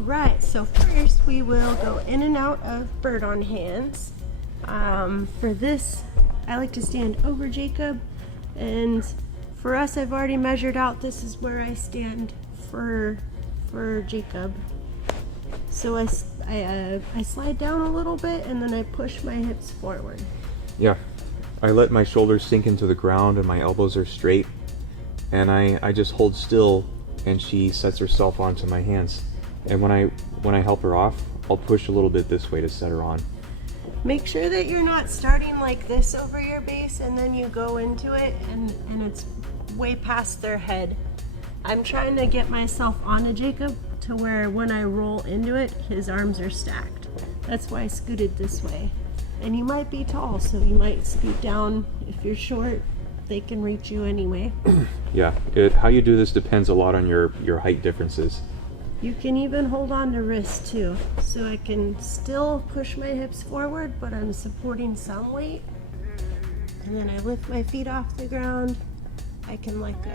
Alright, so first we will go in and out of bird on hands. For this, I like to stand over Jacob, and for us, I've already measured out this is where I stand for Jacob. So I slide down a little bit and then I push my hips forward. Yeah, I let my shoulders sink into the ground and my elbows are straight, and I just hold still, and she sets herself onto my hands. And when I help her off, I'll push a little bit this way to set her on. Make sure that you're not starting like this over your base and then you go into it and it's way past their head. I'm trying to get myself onto Jacob to where when I roll into it, his arms are stacked. That's why I scooted this way. And you might be tall, so you might scoot down. If you're short, they can reach you anyway. Yeah, how you do this depends a lot on your height differences. You can even hold on to wrists too. So I can still push my hips forward, but I'm supporting some weight. And then I lift my feet off the ground. I can let go.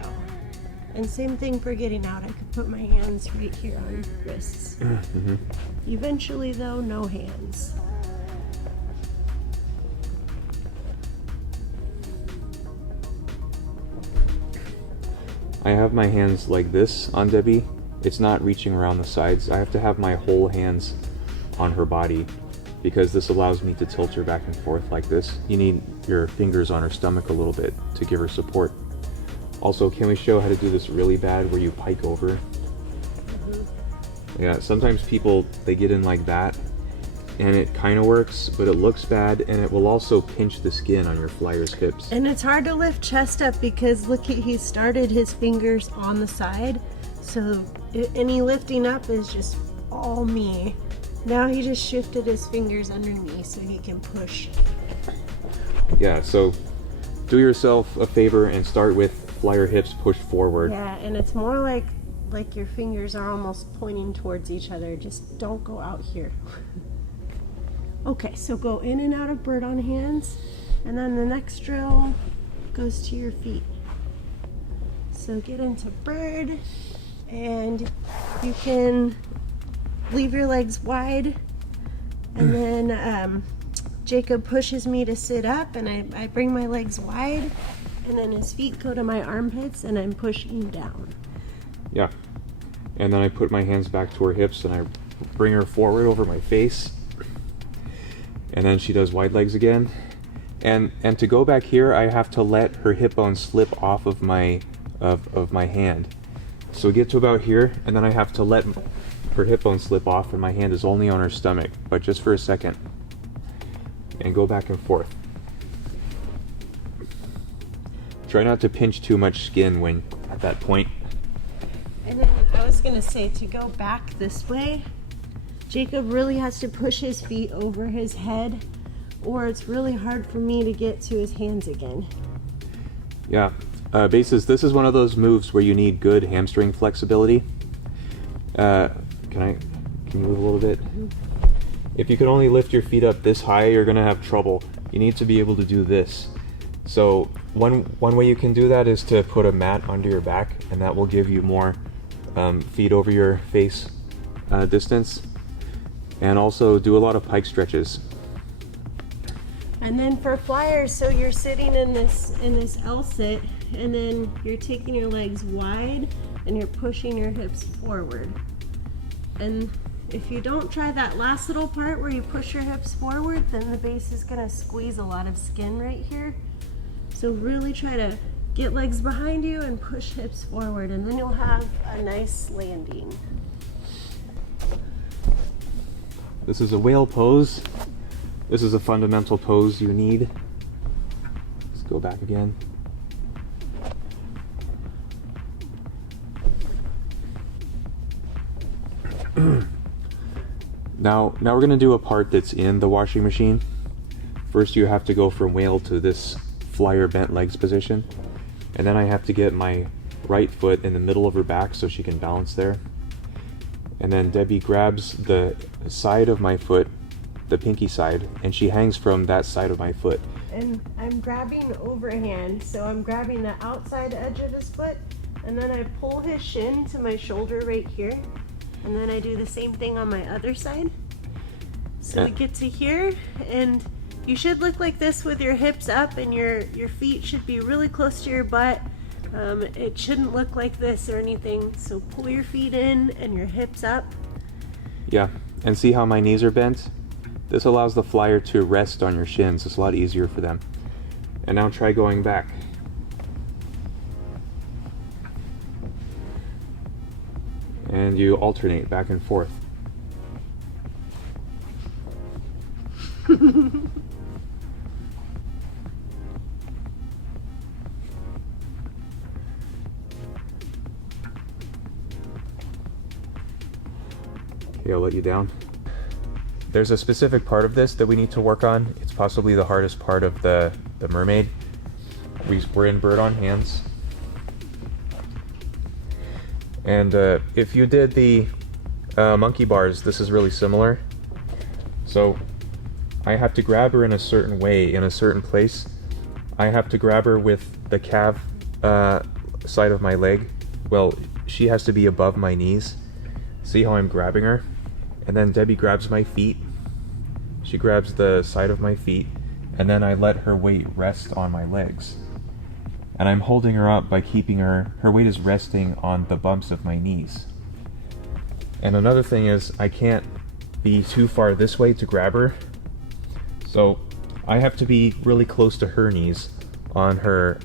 And same thing for getting out. I could put my hands right here on wrists. Mm-hmm. Eventually though, no hands. I have my hands like this on Debbie. It's not reaching around the sides. I have to have my whole hands on her body because this allows me to tilt her back and forth like this. You need your fingers on her stomach a little bit to give her support. Also, can we show how to do this really bad where you pike over? Mm-hmm. Yeah, sometimes people, they get in like that and it kind of works, but it looks bad, and it will also pinch the skin on your flyer's hips. And it's hard to lift chest up because look, he started his fingers on the side, so any lifting up is just all me. Now he just shifted his fingers under me so he can push. Yeah, so do yourself a favor and start with flyer hips pushed forward. Yeah, and it's more like your fingers are almost pointing towards each other. Just don't go out here. Okay, so go in and out of bird on hands, and then the next drill goes to your feet. So get into bird, and you can leave your legs wide, and then Jacob pushes me to sit up, and I bring my legs wide, and then his feet go to my armpits, and I'm pushing down. Yeah, and then I put my hands back to her hips, and I bring her forward over my face. And then she does wide legs again. And to go back here, I have to let her hip bone slip off of my hand. So we get to about here, and then I have to let her hip bone slip off, and my hand is only on her stomach, but just for a second. And go back and forth. Try not to pinch too much skin when at that point. And then I was gonna say, to go back this way, Jacob really has to push his feet over his head, or it's really hard for me to get to his hands again. Yeah, bases, this is one of those moves where you need good hamstring flexibility. Can you move a little bit? Mm-hmm. If you can only lift your feet up this high, you're gonna have trouble. You need to be able to do this. So one way you can do that is to put a mat under your back, and that will give you more feet over your face distance. And also do a lot of pike stretches. And then for flyers, so you're sitting in this L sit, and then you're taking your legs wide and you're pushing your hips forward. And if you don't try that last little part where you push your hips forward, then the base is gonna squeeze a lot of skin right here. So really try to get legs behind you and push hips forward, and then you'll have a nice landing. This is a whale pose. This is a fundamental pose you need. Let's go back again. Now we're gonna do a part that's in the washing machine. First you have to go from whale to this flyer bent legs position. And then I have to get my right foot in the middle of her back so she can balance there. And then Debbie grabs the side of my foot, the pinky side, and she hangs from that side of my foot. And I'm grabbing overhand, so I'm grabbing the outside edge of his foot, and then I pull his shin to my shoulder right here. And then I do the same thing on my other side. So we get to here, and you should look like this with your hips up, and your feet should be really close to your butt. It shouldn't look like this or anything. So pull your feet in and your hips up. Yeah, and see how my knees are bent? This allows the flyer to rest on your shins. It's a lot easier for them. And now try going back. And you alternate back and forth. Okay, I'll let you down. There's a specific part of this that we need to work on. It's possibly the hardest part of the mermaid. We're in bird on hands. And if you did the monkey bars, this is really similar. So I have to grab her in a certain way, in a certain place. I have to grab her with the calf side of my leg. Well, she has to be above my knees. See how I'm grabbing her? And then Debbie grabs my feet. She grabs the side of my feet, and then I let her weight rest on my legs. And I'm holding her up by keeping her weight is resting on the bumps of my knees. And another thing is, I can't be too far this way to grab her. So I have to be really close to her knees on her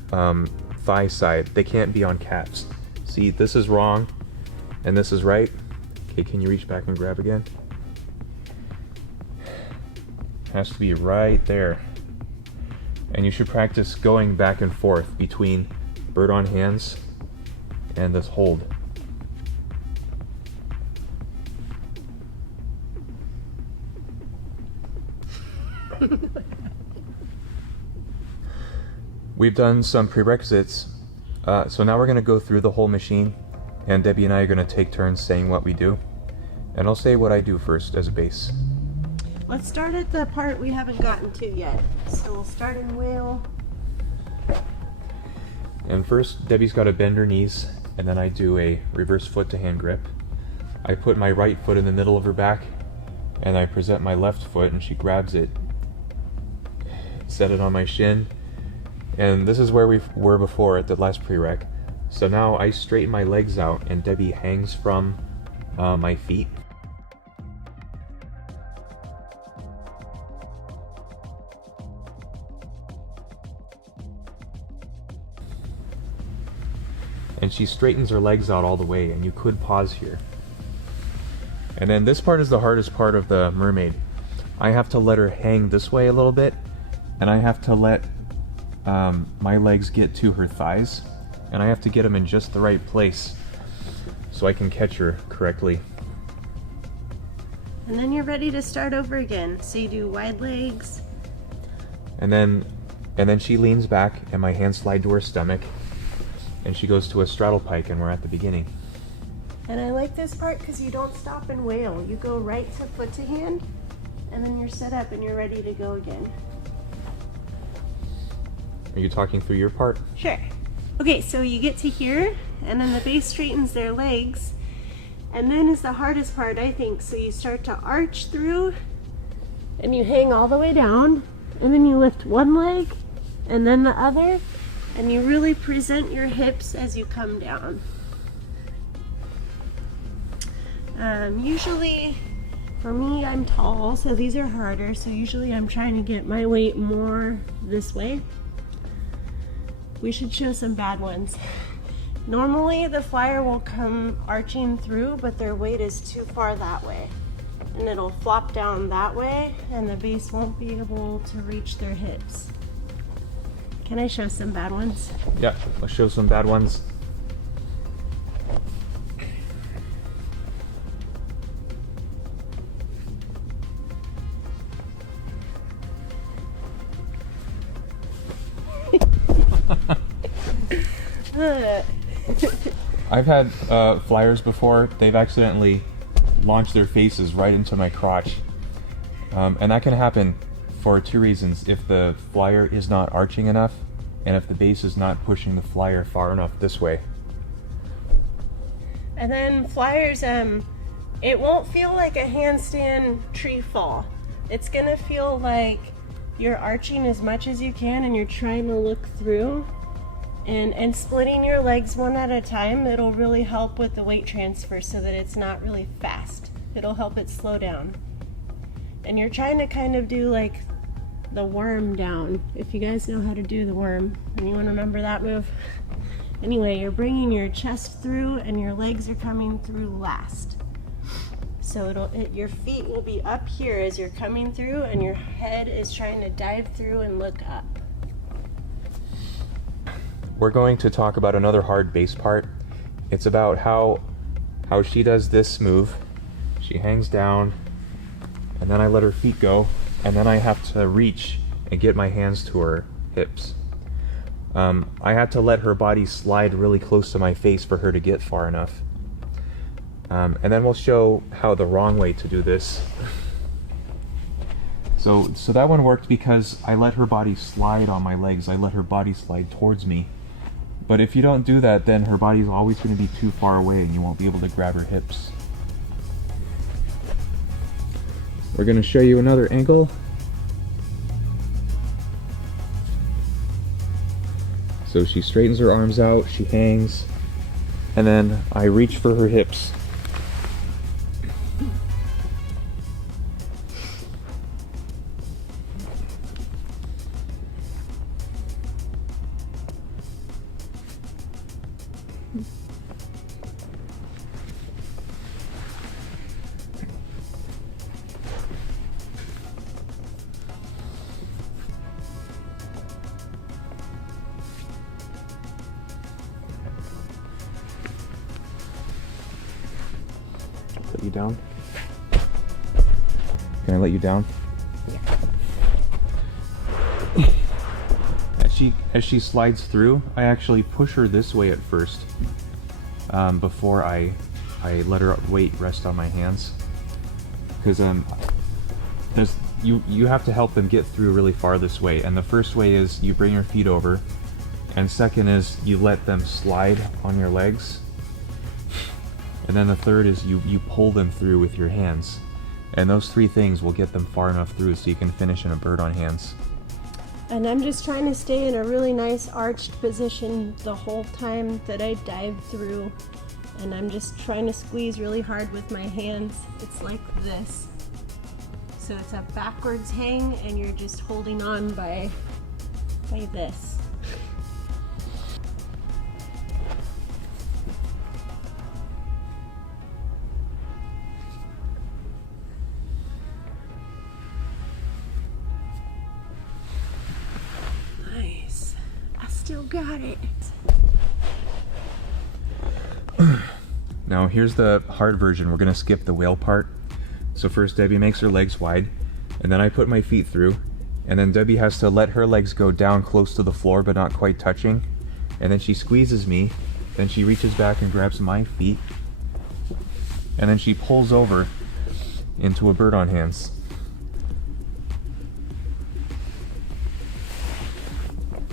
thigh side. They can't be on calves. See, this is wrong, and this is right. Okay, can you reach back and grab again? Has to be right there. And you should practice going back and forth between bird on hands and this hold. We've done some prerequisites, so now we're going to go through the whole machine, and Debbie and I are going to take turns saying what we do. And I'll say what I do first as a base. Let's start at the part we haven't gotten to yet. So we'll start in whale. And first, Debbie's got to bend her knees, and then I do a reverse foot to hand grip. I put my right foot in the middle of her back, and I present my left foot, and she grabs it. Set it on my shin. And this is where we were before at the last prereq. So now I straighten my legs out, and Debbie hangs from my feet. And she straightens her legs out all the way, and you could pause here. And then this part is the hardest part of the mermaid. I have to let her hang this way a little bit, and I have to let my legs get to her thighs, and I have to get them in just the right place so I can catch her correctly. And then you're ready to start over again. So you do wide legs. And then she leans back, and my hands slide to her stomach, and she goes to a straddle pike, and we're at the beginning. And I like this part because you don't stop and whale. You go right to foot to hand, and then you're set up and you're ready to go again. Are you talking through your part? Sure. Okay, so you get to here, and then the base straightens their legs, and then is the hardest part, I think. So you start to arch through, and you hang all the way down, and then you lift one leg, and then the other, and you really present your hips as you come down. Usually, for me, I'm tall, so these are harder, so usually I'm trying to get my weight more this way. We should show some bad ones. Normally the flyer will come arching through, but their weight is too far that way. And it'll flop down that way, and the base won't be able to reach their hips. Can I show some bad ones? Yeah, let's show some bad ones. I've had flyers before. They've accidentally launched their faces right into my crotch. And that can happen for two reasons. If the flyer is not arching enough, and if the base is not pushing the flyer far enough this way. And then flyers, It won't feel like a handstand tree fall. It's gonna feel like you're arching as much as you can and you're trying to look through, and splitting your legs one at a time. It'll really help with the weight transfer so that it's not really fast. It'll help it slow down. And you're trying to kind of do like the worm down, if you guys know how to do the worm. Anyone remember that move? Anyway, you're bringing your chest through and your legs are coming through last. So your feet will be up here as you're coming through, and your head is trying to dive through and look up. We're going to talk about another hard base part. It's about how she does this move. She hangs down, and then I let her feet go, and then I have to reach and get my hands to her hips. I have to let her body slide really close to my face for her to get far enough. And then we'll show how the wrong way to do this. So that one worked because I let her body slide on my legs. I let her body slide towards me. But if you don't do that, then her body's always going to be too far away and you won't be able to grab her hips. We're going to show you another angle. So she straightens her arms out, she hangs, and then I reach for her hips. Put you down. Can I let you down? Yeah. As she slides through, I actually push her this way at first, before I let her weight rest on my hands, because you have to help them get through really far this way. And the first way is you bring your feet over, and second is you let them slide on your legs. And then the third is you pull them through with your hands. And those three things will get them far enough through so you can finish in a bird on hands. And I'm just trying to stay in a really nice arched position the whole time that I dive through. And I'm just trying to squeeze really hard with my hands. It's like this. So it's a backwards hang and you're just holding on by this. Still got it. Now here's the hard version. We're gonna skip the whale part. So first Debbie makes her legs wide, and then I put my feet through, and then Debbie has to let her legs go down close to the floor but not quite touching, and then she squeezes me, then she reaches back and grabs my feet, and then she pulls over into a bird on hands.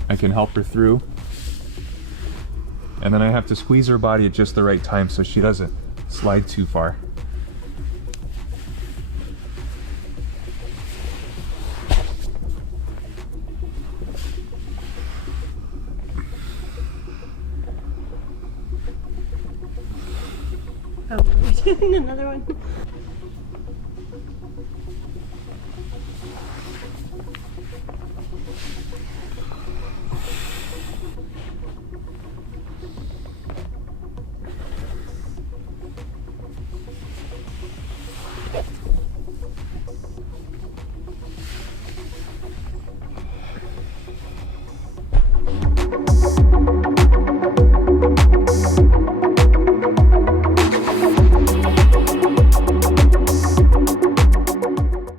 I can help her through, and then I have to squeeze her body at just the right time so she doesn't slide too far. Oh, we're doing another one.